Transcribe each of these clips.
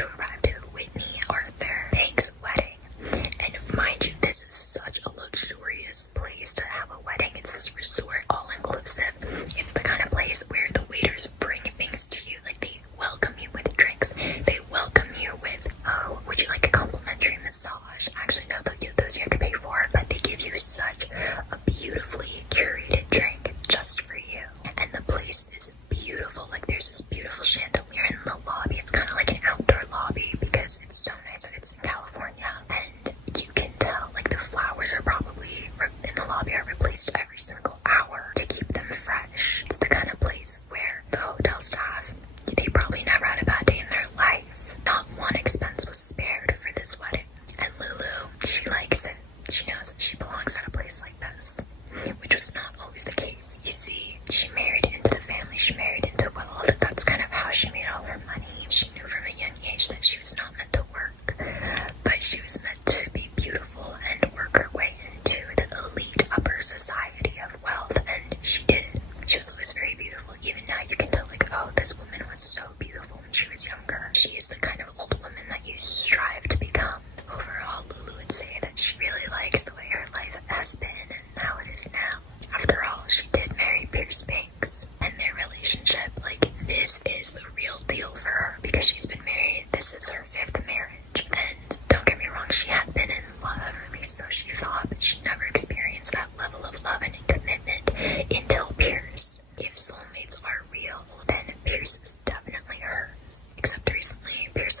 to arrive to Whitney Arthur Banks' wedding. And mind you, this is such a luxurious place to have a wedding. It's this resort, all-inclusive. It's the kind of place where the waiters bring things to you. Like, they welcome you with drinks. They welcome you with, would you like a complimentary massage? Actually, no, those you have to pay for, but they give you such a beautifully curated drink just for you. And the place is beautiful. Like, there's this beautiful chandelier in the lobby. It's kind of like an outdoor lobby because it's so nice. It's in California, and you can tell, like, the flowers are probably in the lobby are replaced every single hour to keep them fresh. It's the kind of place where the hotel staff, they probably never had a bad day in their life. Not one expense was spared for this wedding. And Lulu, she likes it. She knows that she belongs at a place like this, which was not always the case. You see, she married into the family, she married into wealth. That's kind of how she made all her money. She knew from a young age that she was not meant to work, but she was meant to be beautiful and work her way into the elite upper society of wealth, and she did. She was always very beautiful. Even now you can tell, like, oh, this woman was so beautiful when she was younger. She is the kind of old woman that you strive to become. Overall, Lulu would say that she really likes the way her life has been and how it is now. After all, she did marry Pierce Banks, and their relationship, like, this is the real deal for her because she's been married. This is her 5th marriage, and don't get me wrong, she had been in love, or at least so she thought, but she never experienced that level of love and commitment until Pierce. If soulmates are real, then Pierce is definitely hers. Except recently, Pierce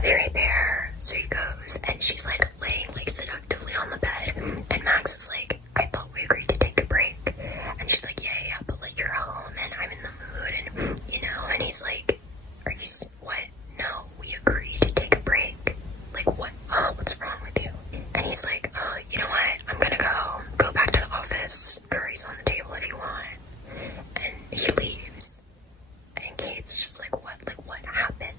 I'll be right there. So he goes, and she's like laying like seductively on the bed, and Max is like, I thought we agreed to take a break. And she's like, yeah, but like you're home and I'm in the mood, and you know, and he's like, are you, what? No, we agreed to take a break. Like what? Oh, what's wrong with you? And he's like, oh, you know what? I'm gonna go back to the office. Curry's on the table if you want. And he leaves. And Kate's just like, what? Like what happened?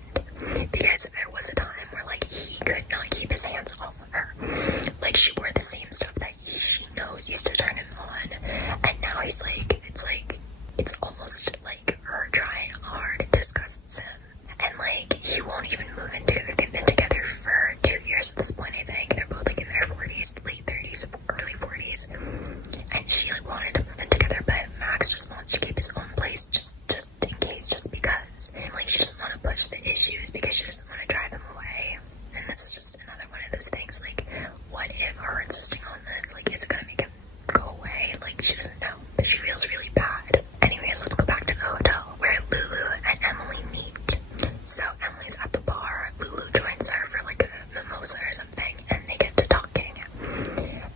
Because there was a time where like he could not keep his hands off of her. Like she wore the same stuff that she knows used to turn him on. And now he's like, it's almost like her trying hard disgusts him. And like he won't even move in together. They've been together for 2 years at this point, I think. They're both like in their 40s, late 30s, early 40s. And she like wanted to move in together, but Max just wants to keep his own place just in case, just because. And like she doesn't want to push the issues because she doesn't want to drive him away. And this is just another one of those things, like, what if her insisting on this, like, is it gonna make him go away? Like, she doesn't know, but she feels really bad. Anyways, let's go back to the hotel where Lulu and Emily meet. So Emily's at the bar, Lulu joins her for like a mimosa or something, and they get to talking.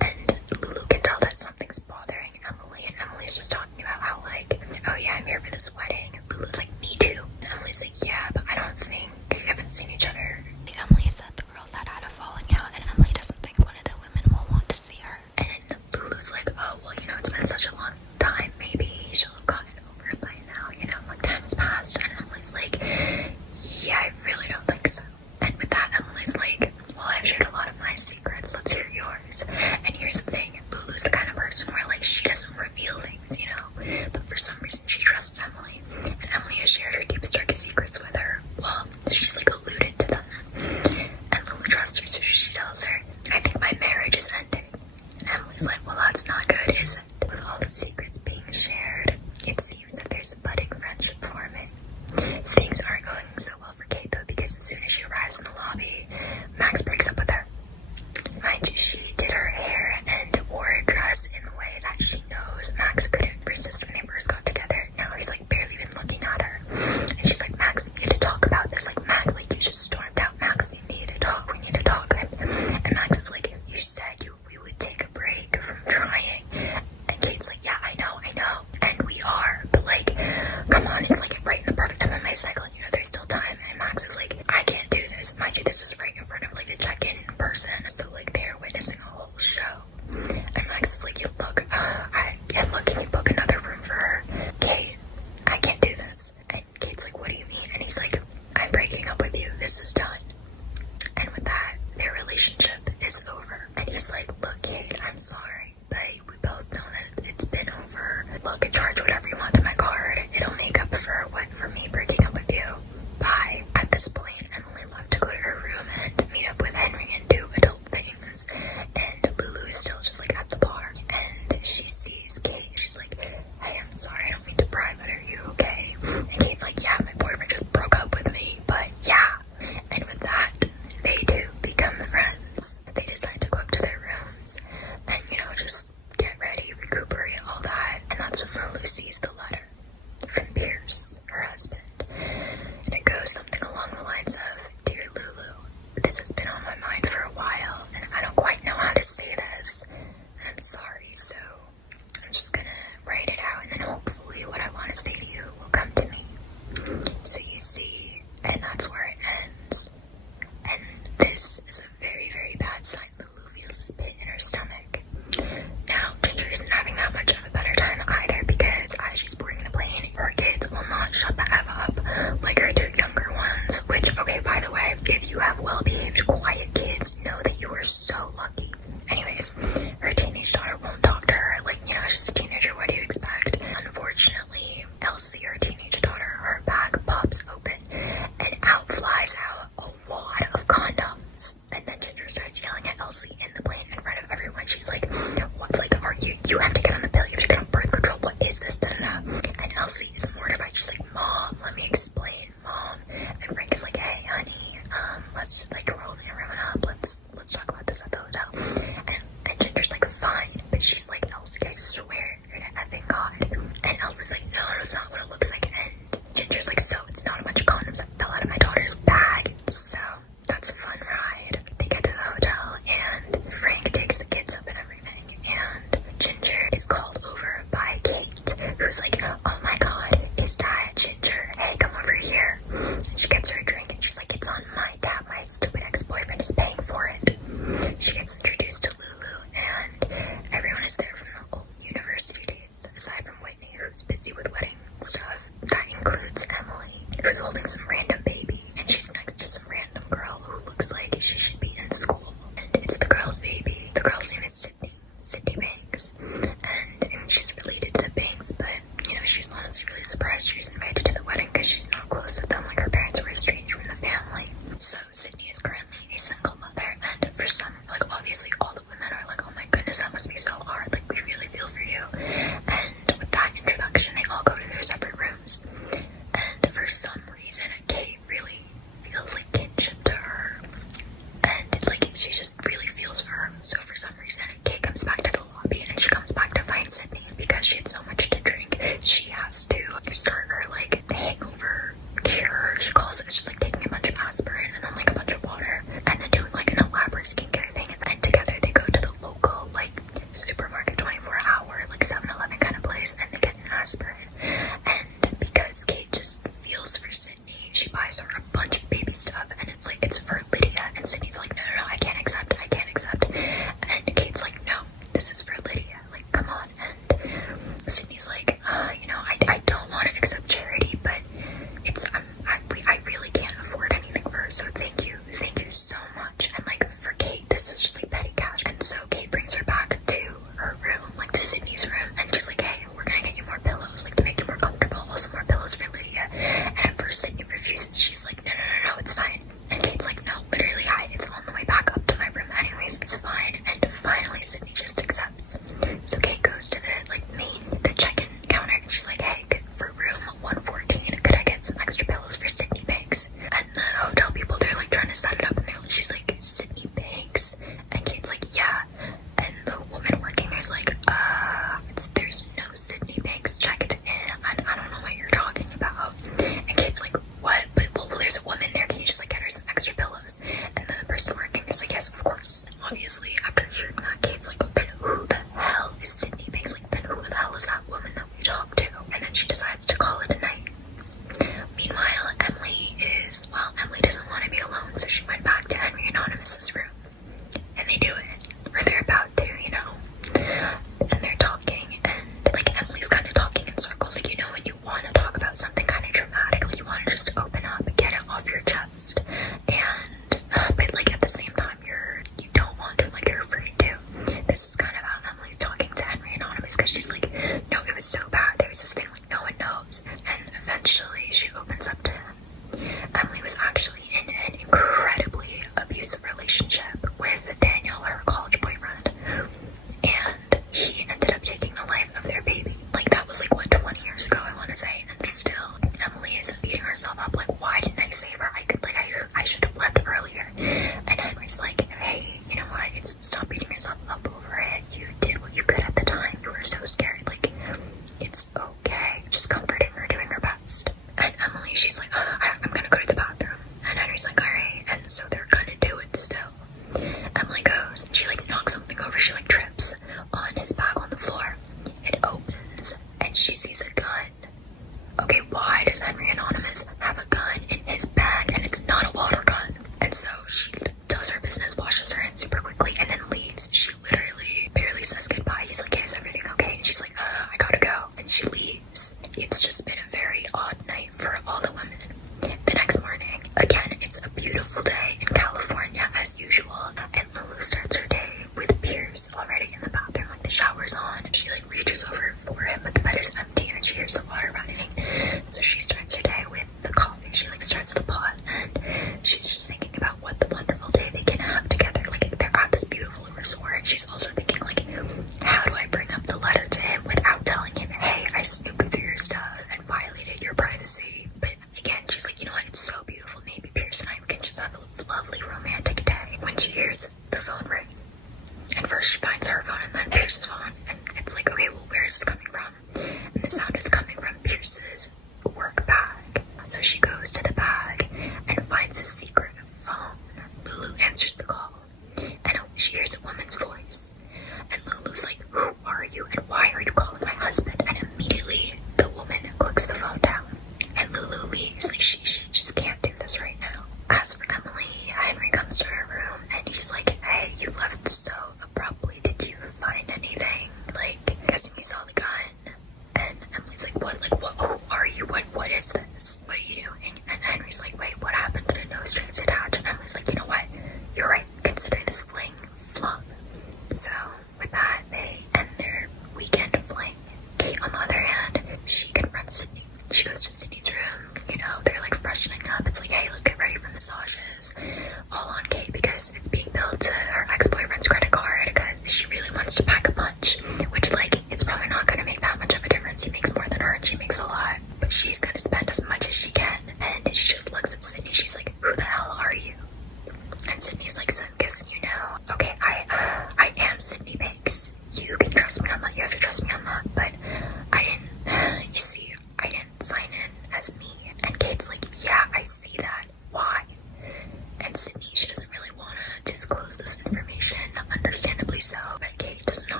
And Lulu can tell that something's bothering Emily, and Emily's just talking about how like, oh yeah, I'm here for this wedding. Lulu's like, me too. And Emily's like, yeah, but I don't think we haven't seen each other. Emily said the girls had a falling out, and Emily doesn't think one of the women will want to see her. And Lulu's like, oh, well, you know, it's been such a long time. Maybe she'll have gotten over it by now, you know, like time has passed. And Emily's like, yeah, I really don't think so. And with that, Emily's like, well, I've shared a lot of my secrets. Let's hear yours. And here's the thing. Lulu's the kind of person where, like, she doesn't reveal things, you know, but for some reason she trusts Emily. And Emily has shared her deepest, darkest secrets with her. Well, she's, like, alluded to them. And Lulu trusts her, so she tells her, I think my marriage is ending. And Emily's like, well, that's not good, is it? With all the secrets being shared, it seems that there's a budding friendship forming. Things aren't going so well for Kate, though, because as soon as she arrives in the lobby, Max breaks up with her. Mind you, she did her hair and wore a dress in the way that she knows Max couldn't resist when they first got together. Now he's like barely even looking at her. And she's like, Max, we need to talk about this. Like, Max, like, you just stormed out. Max, we need to talk. And Max is like, you said we would take a break from trying. And Kate's like, yeah, I know. And we are. But like, come on, it's like right in the perfect time of my cycle. And you know, there's still time. And Max is like, I can't do this. Mind you, this is right in front of like the check-in person. So like they're witnessing a whole show. And Max is like, look, can you book another room for her? Kate, I can't do this. And Kate's like, what do you mean? And he's like, I'm breaking up with you. This is done. And with that, their relationship is over. And he's like, look, Kate, I'm sorry, but we both know that it's been over. Look, charge whatever you want to my card. It'll make up for me breaking up with you. Bye. At this point, Emily left to go to her room and meet up with Henry and do adult things. And Lulu is still just like at the bar. And she sees Kate. She's like, hey, I'm sorry, I don't mean to pry, but are you okay? And Kate's like, yeah, my boyfriend just broke up with me, but yeah. And with that, they do become friends. They decide to go up to their rooms and, you know, just get ready, recuperate, all that. And that's when Lulu sees the letter from Pierce, her husband. And it goes something along the lines of, Dear Lulu, this has been on my mind for a while, and I don't quite know how to say this. And I'm sorry, so I'm just gonna write it out, and then hopefully what I want to say to you will come to me. So you see, and that's where it ends. And this is a very, very bad sign. Lulu feels this pit in her stomach. Now, Ginger isn't having that much of a better time either, because as she's boarding the plane, her kids will not shut the F up like her two younger ones. Which, okay, by the way, if you have well-behaved, quiet kids, know that you are so lucky. Anyways, her teenage daughter won't talk to her. Like, you know, she's a teenager, what do you expect? Unfortunately, Elsie, her teenage daughter, her bag pops open, and out flies out a wad of condoms. And then Ginger starts yelling at Elsie in the plane in front of everyone. She's like, what, like, are you have to get on the pill, you have to get on birth control, what is this? And Elsie is mortified. She's like, Mom, let me explain, Mom. And Frank is like, hey, honey, let's, like, we're holding everyone up, let's talk about this at the hotel. And Ginger's like, fine, but she's like, Elsie, I swear to effing God. And Elsie's like, no, it's not what it looks like. And Ginger's like, so it's not a bunch of condoms that fell out of my daughter's bag. So that's has your pillows? And the person working is like, yes, of course. Obviously, after hearing that, Kate's like, then who the hell is Sydney Banks? Like, then who the hell is that woman that we talked to? And then she decides to call it a night. Meanwhile, Emily doesn't want to be alone, so she went back to Henry Anonymous's room. And they do it, or they're about to, you know. And they're talking, and like Emily's kind of talking in circles, like, you know, when you want to talk about something kind of dramatic, like you want to just open up and get it off your chest. And but like at the same time, you don't want to, like, you're afraid to. This is kind of how Emily's talking to Henry Anonymous, because she's like, no, it was so bad. There was this thing like no one knows. And eventually she opens up to him. Emily was actually in an incredibly abusive relationship with Daniel, her college boyfriend, and he ended up taking the life of their baby. Like, that was like, what, 20 years ago, I want to say. And still, Emily is beating herself up, like, why didn't I save her? I should have left earlier. And Henry's like, hey, you know what, stop beating yourself up over it. You did what you could at the time. You were so scared. Like, it's okay. Just comforting her, doing her best. And Emily, she's like, I'm gonna go to the bathroom. And Henry's like, alright. And so they're gonna do it still. Emily goes, and she like knocks something over. She like trips on his bag on the floor. It opens, and she sees a gun. Okay, why does Henry Anonymous have a gun in his bag, and it's not a water gun? And so she does her business, washes her hands super quickly, and then leaves. She literally barely says goodbye. He's like, hey, is everything okay? And she's like, I gotta go. And she leaves. It's just been a very odd night for all the women. The next morning, again, it's a beautiful day in California as usual, and Lulu starts her day with Pierce already in the bathroom. Like, the shower's on, and she like reaches over for him, but the bed is empty, and she hears the water running. So she starts her day with the coffee. She like starts the pot, and she's just thinking about what the wonderful day they can have together. Like, they're at this beautiful resort. She's also thinking, like, how do I bring up the letter to him without telling him, hey, I snooped through your stuff and violated your privacy? But again, she's like, you know what, it's so beautiful. Maybe Pierce and I can just have a lovely romantic day. When she hears the phone ring, and first she finds her phone and then Pierce's phone, and it's like, okay, well, where is this coming from? And the sound is coming from Pierce's work bag. So she goes to the bag and finds a secret phone. Lulu answers the call, and she hears a woman's voice. And Lulu's like, who are you, and why are you calling my husband? And immediately the woman clicks the phone down, and Lulu leaves. Like, she just can't do this right now. As for Emily, Henry comes to her room, and he's like, hey, you left so abruptly. Did you find anything? Like, guessing you saw the gun. And Emily's like, what? Like, what? Who are you? What is this? What are you doing? And Henry's like,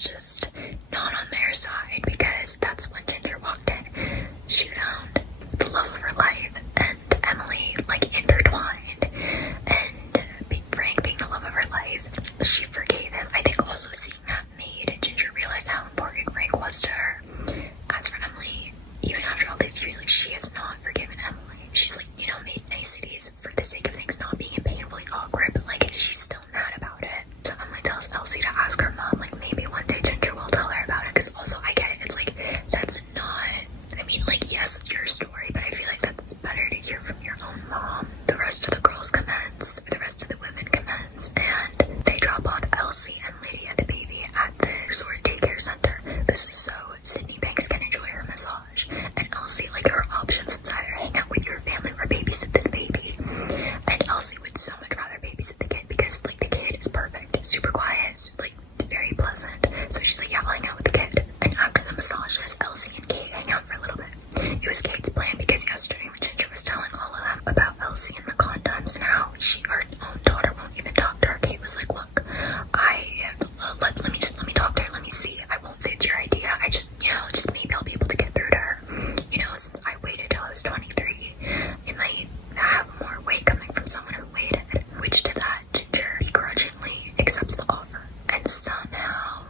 was just not on their side, because that's when Ginger walked in. She found the love of her life, and Emily, like, intertwined, and Frank being the love of her life, she forgave him. I think also seeing that made Ginger realize how important Frank was to her. As for Emily, even after all these years, like, she has not forgiven Emily. She's like, you know, made niceties for the sake of things not being painfully awkward, but like, she's still mad about it. So Emily tells Elsie to ask her mom, like, maybe one day Ginger will tell her about it, because also I get it, it's like, that's not, I mean, like, yes, it's your story, but I feel like that's better to hear from your own mom. The rest of the girls commence, the rest of the women commence, and they drop off Elsie and Lydia, the baby, at the resort daycare center. This is so Sydney Banks can enjoy her massage, and Elsie, like, her options, it's either hang out with your family or babysit this baby, and Elsie would so much rather babysit the kid, because, like, the kid is perfect, super quiet, like, very pleasant. So she's like, yeah, I'll hang out with the kid. And after the massages, Elsie and Kate hang out for a little bit. It was Kate's plan, because yesterday when Ginger was telling all of them about Elsie and the condoms and how her own daughter won't even talk to her, Kate was like, look, let me talk to her, let me see. I won't say it's your idea. I just, you know, just maybe I'll be able to get through to her. You know, since I waited till I was 23, it might have more weight coming from someone who waited. Which to that, Ginger begrudgingly accepts the offer. And somehow,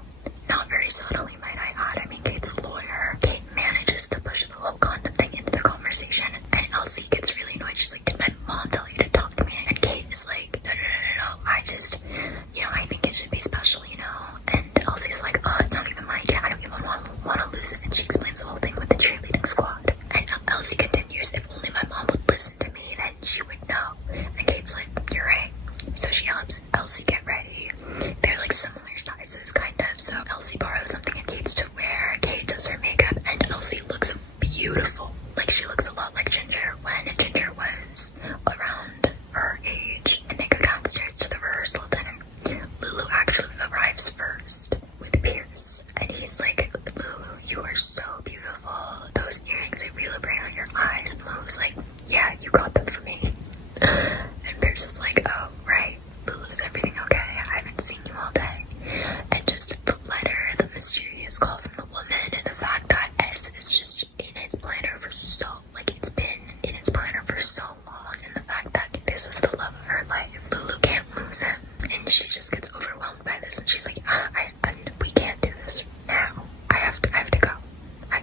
not very subtly might I add, I mean, Kate's a lawyer, Kate manages to push the whole condom thing into the conversation, and Elsie gets really annoyed. She's like, did my mom tell you to talk to me? And Kate is like, no, I just, you know, I think it should be special, you know? And Elsie's like, oh, it's not even my idea, I don't even want to lose it. And she explains the whole thing with the cheerleading squad. And Elsie continues, if only my mom would listen to me, then she would know. And Kate's like, you're right. So she helps Elsie get ready. They're like similar sizes, kind of. So Elsie borrows something of Kate's to wear. Kate does her makeup, and Elsie looks beautiful. Like, she looks a lot like Ginger when Ginger was around her age. And they go downstairs to the rehearsal dinner. Lulu actually arrives first with Pierce, and he's like, Lulu, you are so beautiful. Those earrings, they really bring out your eyes. And Lulu's like, yeah, you got them for me. And Pierce is like, oh, right. Lulu, is everything okay? I haven't seen you all day. And just the letter, the mysterious call from the woman, and the fact that S is just in his planner for so, like, it's been in his planner for so long, and the fact that this is the love of her life. Lulu can't lose him, and she just gets overwhelmed by this, and she's like, we can't do this now. I have to go.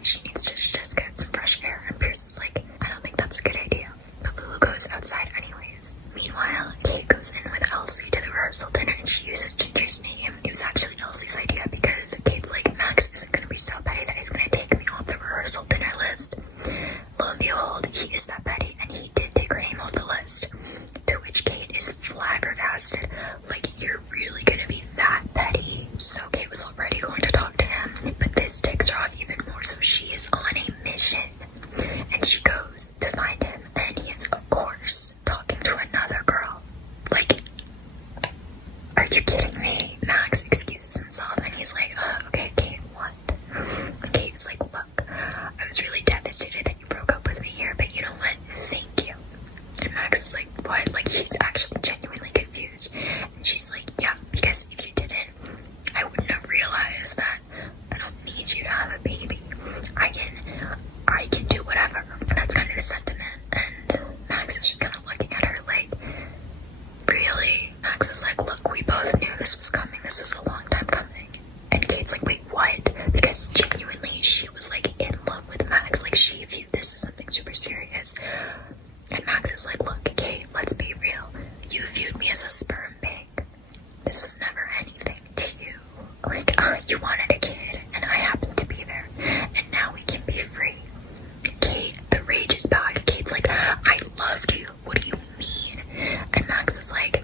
She needs to just get some fresh air. And Pierce is like, I don't think that's a good idea. But Lulu goes outside anyways. Meanwhile, Kate goes in with Elsie to the rehearsal dinner, and she uses Ginger's name. It was actually Elsie's idea, because Kate's like, Max isn't going to be so petty that he's going to take me off the rehearsal dinner list. Lo and behold, he is that petty, and he did take her name off the list. To which Kate is flabbergasted. Like, you're really going to be that petty? So Kate was already going to talk to him, but this takes her off even more, so she is on a mission. And she goes to find him, and he is, of course, talking to another girl. Like, are you kidding me? Max excuses himself, and he's like, okay, Kate, what? And Kate is like, look, I was really devastated that you broke up with me here, but you know what? Thank you. And Max is like, what? Like, he's actually genuinely confused. And she's like, yeah, because if you didn't, I wouldn't have realized that I don't need you to have a baby. I can do whatever. And that's kind of the sentiment. And Max is just kind of looking at her like, really? Max is like, look, we both knew this was coming. This was a long time coming. And Kate's like, wait, what? Because genuinely, she was like in love with Max. Like, she viewed this as something super serious. And Max is like, look, Kate, let's be real. You viewed me as a sperm bank. This was never anything to you. Like, you wanted a kid, and I happened to be there. And now we can be free. Kate, the rage is back. Kate's like, I loved you. What do you mean? And Max is like,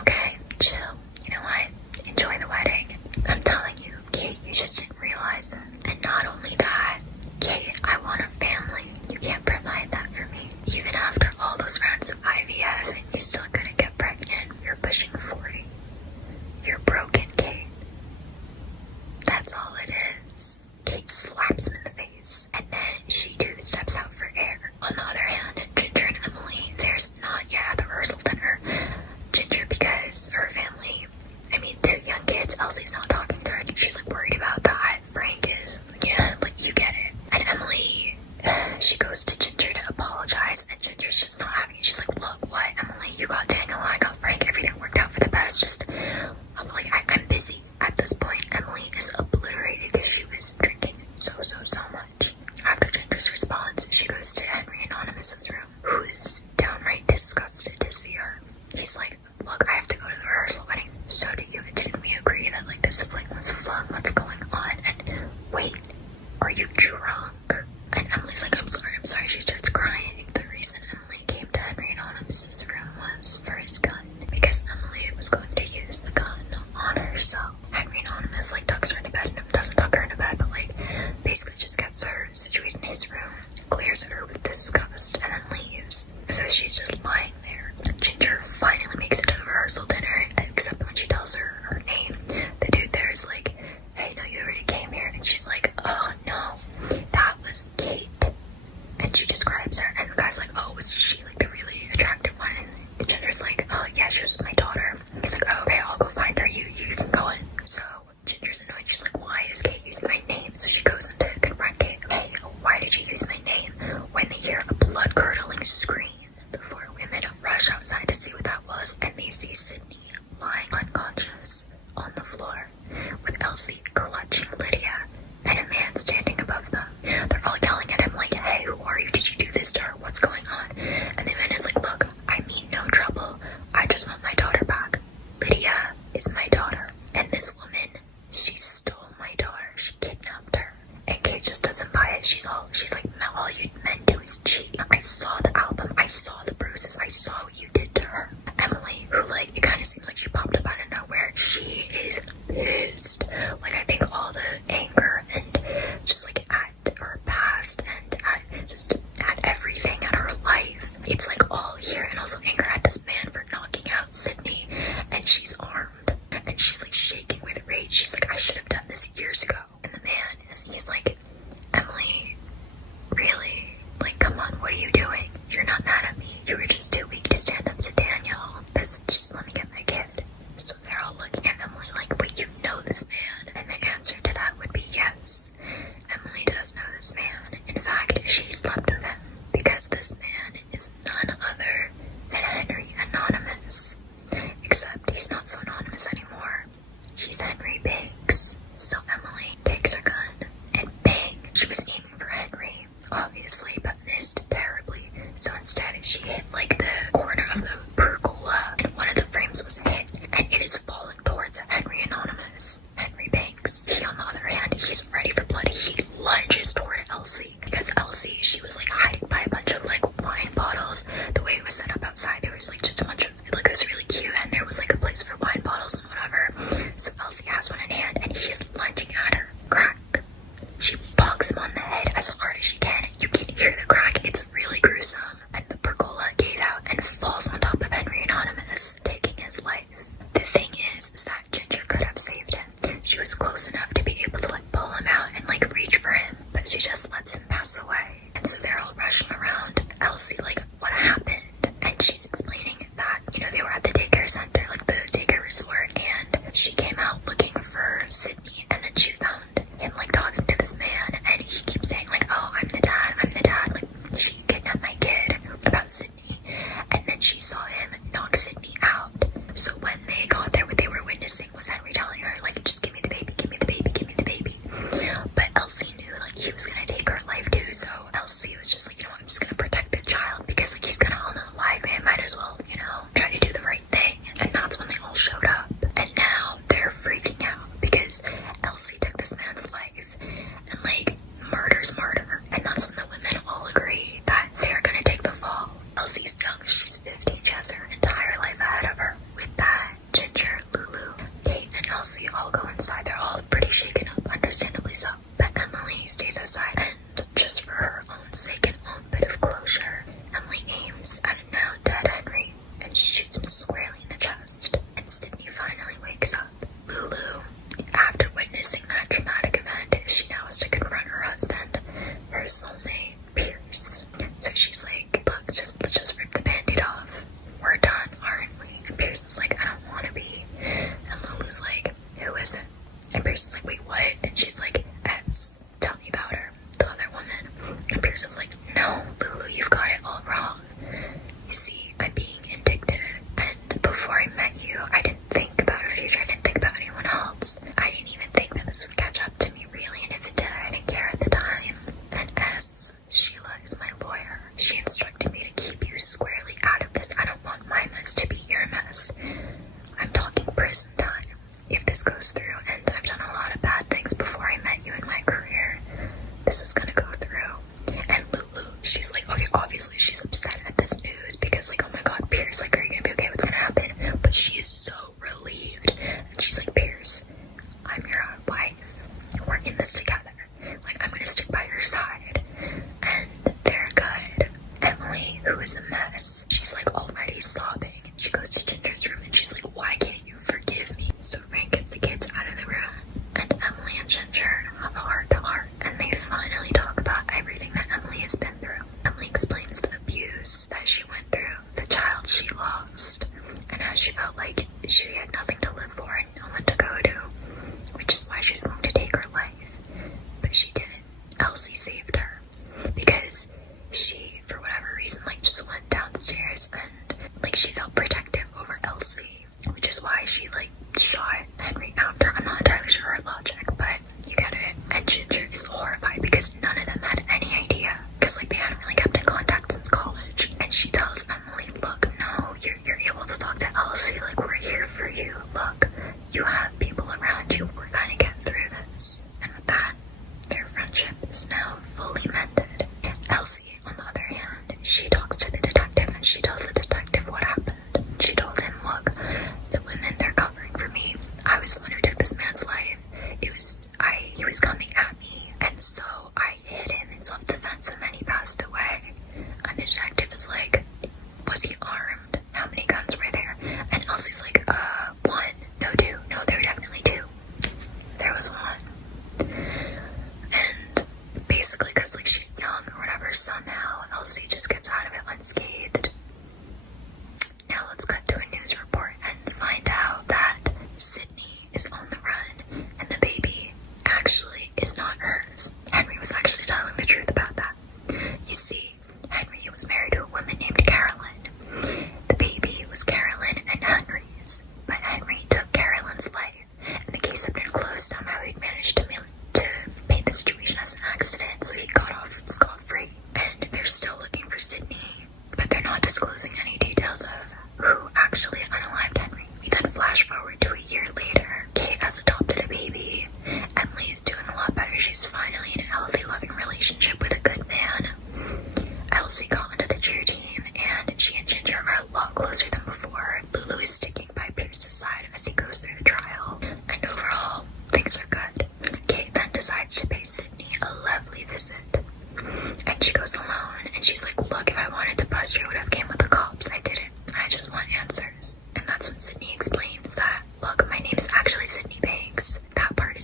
okay, chill. You know what? Enjoy the wedding. I'm telling you, Kate, you just didn't realize it. And not only that, Kate, I want a family. You can't provide that for me. Even after all those rounds of IVF, and you still couldn't get pregnant. You're pushing 40. You're broken, Kate. That's all it is. Kate slaps him in the face, and then she too steps out for air. On the other hand, Ginger and Emily, there's not yet the rehearsal dinner. Ginger, because her family, I mean, 2 young kids, Elsie's not talking to her. She's like worried about clutching Lydia, and a man standing above them. They're all yelling at him like, hey, who are you? Did you do this to her? What's going on? And the man is like, look, I mean no trouble. I just want my daughter back. Lydia is my daughter. And this woman, she stole my daughter. She kidnapped her. And Kate just doesn't buy it. She's like, all you men do is cheat. I saw the album. I saw the bruises. I saw what you did to her. Emily, who like, it kind of seems like she popped up out of nowhere. She is pissed. Like, I think all the anger and just like at her past and at everything at her life, it's like all here, and also anger at this man for knocking out Sydney, and she's armed and she's like shaking with rage. She's like, I should have done this years ago. And the man he's like, Emily, really? Like, come on, what are you doing? You're not mad at me. You were just too weak to stand up to Daniel. Just let me get my kid. So they're all looking at Emily like, but you know this man. And the answer to that would be yes. Emily does know this man. In fact, she slept with him because this man is none other than Henry Anonymous. Except he's not so anonymous anymore. He's Henry Biggs. So Emily takes her gun and bang, she was aiming for Henry, obviously, but missed terribly. So instead, she hit like the corner of the pergola, and one of the frames was hit, and it is falling towards Henry Anonymous. Henry Banks. He, on the other hand, he's ready for blood. He lunges toward Elsie, because Elsie, she was like hiding by a bunch of like wine bottles. The way it was set up outside, there was like just a bunch of, like, it was really cute, and there was like a place for wine bottles and whatever. So Elsie has one in hand, and he's lunging at her. Crack. She bonks him on the head as hard as she can. You can hear the crack. It's really gruesome. And the pergola gave out and falls on top of Henry Anonymous, taking his life. The thing is that Ginger could have saved him. She was close enough to be able to like pull him out and like reach for him, but she just lets him pass away. And so they're all rushing around Elsie like, what happened? And she's explaining that, you know, they were at the daycare center, like the daycare resort, and she came out looking for Sydney, and then she found him like talking to this man, and he keeps saying like, oh, I'm the dad, like she kidnapped my kid, about Sydney. And then she saw him knock Sydney out. So when they got there, what they were witnessing was Henry telling her like, just give me the baby, give me the baby, give me the baby. But Elsie knew like he was gonna take her life too, so Elsie was just like, you know what, I'm just gonna protect the child, because like he's gonna own a life, man, might as well, you know, try to do the right thing. And that's when they all showed up. And now they're freaking out because Elsie took this man's life, and like, murder's murder. And that's when the women all agree that they're gonna take the fall. Elsie's young, she's 15, she has her entire life ahead of her. With that, Ginger, Lulu, Kate, and Elsie all go inside. They're all pretty shaken up, understandably so. But Emily stays outside, and just for her own sake and own bit of closure, Emily aims at a now dead Henry and shoots him squarely in the chest. And Sydney finally wakes up. Lulu, after witnessing that traumatic event, she now has to confront her husband, her soulmate, Pierce. So she's like, look, let's just rip the band-aid off. We're done, aren't we? And Pierce is like, I don't want to be. And Lulu's like, who is it? And Pierce is like, wait, what? And she's like, S. Tell me about her, the other woman. And Pierce is like, no, Lulu, you've got it all wrong. You see, I'm being indicted, and before I met you, I didn't think about a future. I didn't think about anyone else. I didn't even think that this would catch up to me, really, and if it did, I didn't care at the time. And S, Sheila, is my lawyer. She instructed me to keep you squarely out of this. I don't want my mess to be your mess. I'm talking prison time. If this goes through, and I've done a lot of bad things before I met you in my career, this is gonna go through. And Lulu, she's like, okay, obviously she's upset at this news because like, oh my god, Pierce, like, are you gonna be okay? What's gonna happen? But she is so relieved. And she's like, Pierce, I'm your wife. We're in this together. Like, I'm gonna stick by your side. And they're good. Emily, who is a mess, she's like already sobbing. She goes to Ginger's room and she's like, why can't you forgive me? So Frank gets the kids out of the room, and Emily and Ginger have a heart-to-heart, and they finally talk about everything that Emily has been through. Emily explains the abuse that she went through, the child she lost, and how she felt like she had nothing to live for and no one to go to, which is why she's going to take her life. But she didn't. Elsie saved her, because she, for whatever reason, like, just went downstairs and, like, she felt protective over Elsie, which is why she, like, shot Henry after. I'm not entirely sure her logic, but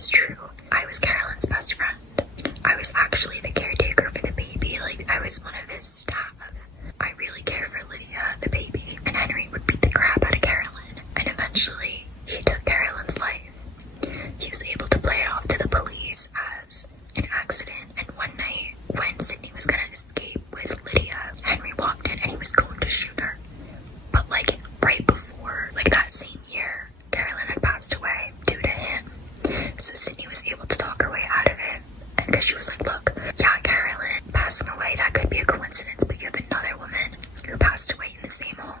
is true. I was Carolyn's best friend. I was actually the caretaker for the baby. Like, I was one of his staff. I really care for Lydia, the baby, and Henry would beat the crap out of Carolyn. And eventually, he took Carolyn's life. He was able to play it off to the police as an accident. And one night, when Sydney was gonna escape with Lydia, Henry walked in and he was going to shoot her. But like, right before, like that same year, Carolyn had passed away due to him. So Sydney was able to talk her way out of it. And because she was like, look, yeah, Carolyn passing away, that could be a coincidence, but you have another woman who passed away in the same home.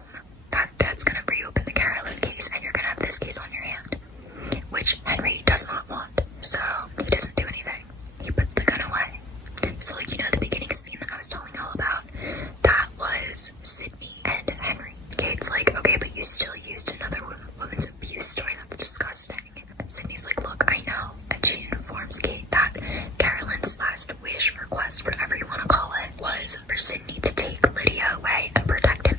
That's gonna reopen the Carolyn case, and you're gonna have this case on your hand, which Henry does not want. So he doesn't do anything. He puts the gun away. So like, you know, the beginning scene that I was telling y'all about, that was Sydney and Henry. Kate's like, okay, but you still used another woman's abuse story. That's disgusting. And Sydney's like, look, I know. And she informs Kate that Carolyn's last wish, request, whatever you want to call it, was for Sydney to take Lydia away and protect her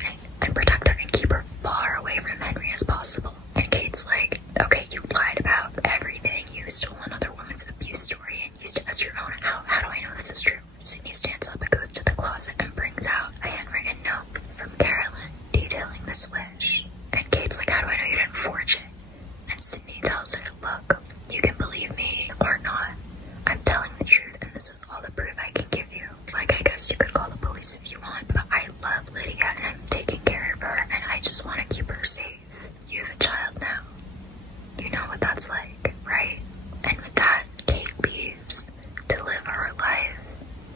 and keep her far away from Henry as possible. And Kate's like, okay, you lied about everything. You stole another woman's abuse story and used it as your own. How do I know this is true? Sydney stands up and goes to the closet and brings out a handwritten note from Carolyn detailing this wish. And Kate's like, how do I know you didn't forge it? And Sydney tells her, look, you can believe me or not. I'm telling the truth, and this is all the proof I can give you. Like, I guess you could call the police if you want, but I love Lydia and I'm taking care of her, and I just want to keep her safe. You have a child now. You know what that's like, right? And with that, Kate leaves to live her life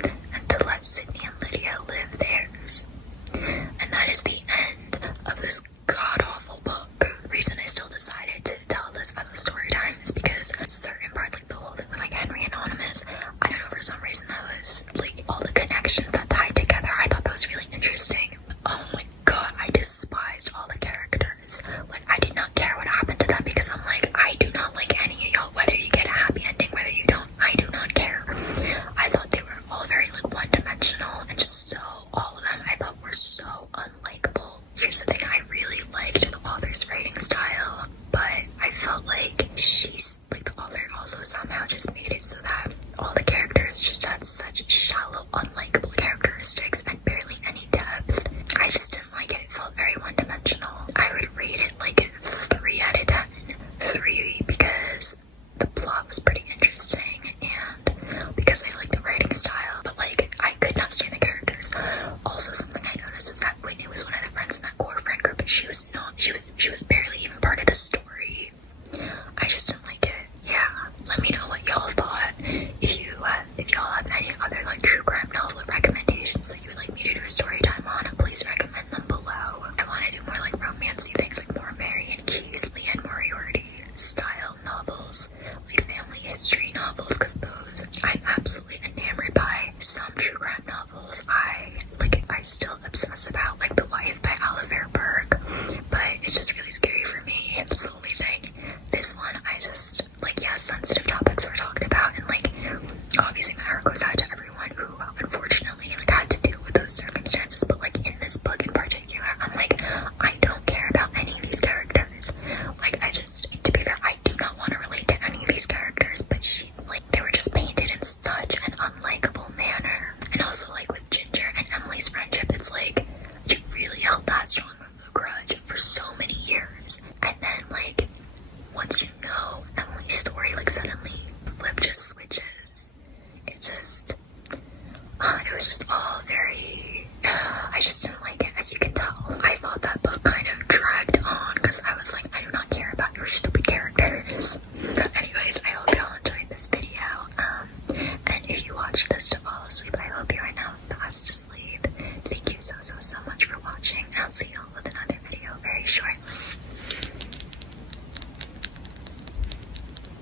and to let Sydney and Lydia live theirs. And that is the end of this god-awful book. The reason I still decided to tell this as a story time is because certain parts, like the whole thing with like Henry Anonymous, I don't know, for some reason that was like all the connections that tied together. I thought that was really interesting. Oh my god, I despised all the characters. Like, I did not care what happened to them because I'm like, I do not like any of y'all. Whether you get a happy ending, whether you don't, I do not care. I thought they were all very like one-dimensional and just so, all of them I thought were so unlikable. Here's the thing, I really liked the author's writing style, but I felt like she's, like the author also somehow just made it so that all the characters just had such shallow, unlikable characteristics and barely any depth. I just didn't like it. It felt very one-dimensional. I would rate it like a 3 out of 10. 3 because the plot was pretty interesting and because I like the writing style, but like I could not stand the characters. Also, something I noticed was that Whitney was one of the friends in that core friend group, but she was not. She was barely even part of the story. I just didn't like it. Yeah, let me know what y'all thought. If y'all have any other like true crime novel recommendations that you would like me to do a story time on, please recommend them below. I want to do more like romancy things, like more Marian Keyes, Leanne Moriarty style novels, like family history novels, because those